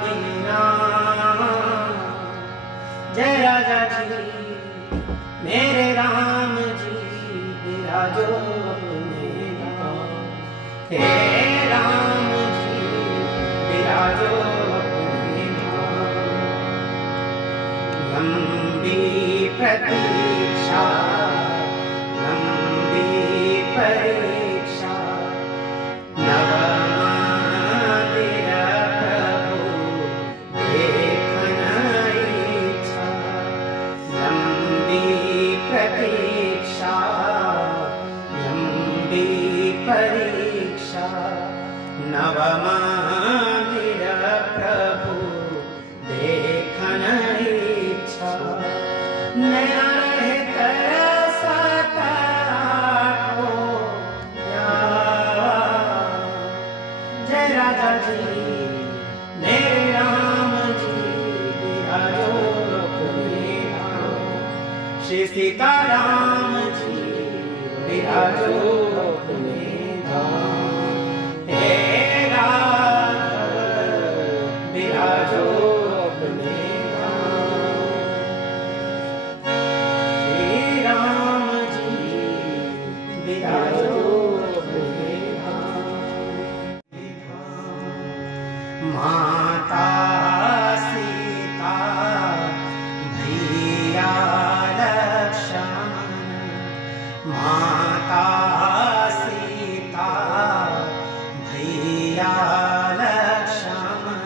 दीना। जय राजा जी मेरे राम जी विराजो अपने धाम। हे राम जी विराजो अपने धाम। लंबी प्रतीक्षा लंबी परीक्षा नवमादिर प्रभु देखन इच्छा। लंबी प्रतीक्षा लंबी परीक्षा नवमादिर प्रभु देखन इच्छा। नया रहे तरसत आँखों प्यार। जय राजा जी मेरे राम जी विराजो अपने धाम। श्री सीताराम जी विराजो अपने धाम। हे राघव विराजो अपने धाम। श्री राम जी विराजो अपने धाम। माता सीता भैया लक्ष्मण। माता सीता भैया लक्ष्मण।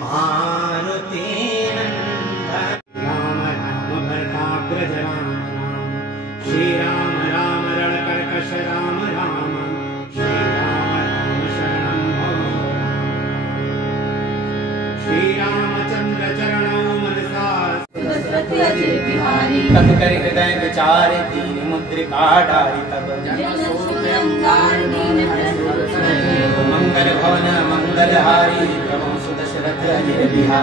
मारुति नंदन राम राम भरताग्रज राम राम। श्री राम राम रणकर्कश राम राम। श्री राम राम शरणं भव। श्री रामचंद्र चरणौ मनसा तब कर हृदय विचार दीन मुद्रिका डारी। तब मंगल भवन मंगलहारी प्रभु सुदशरथ अजिर बिहारी।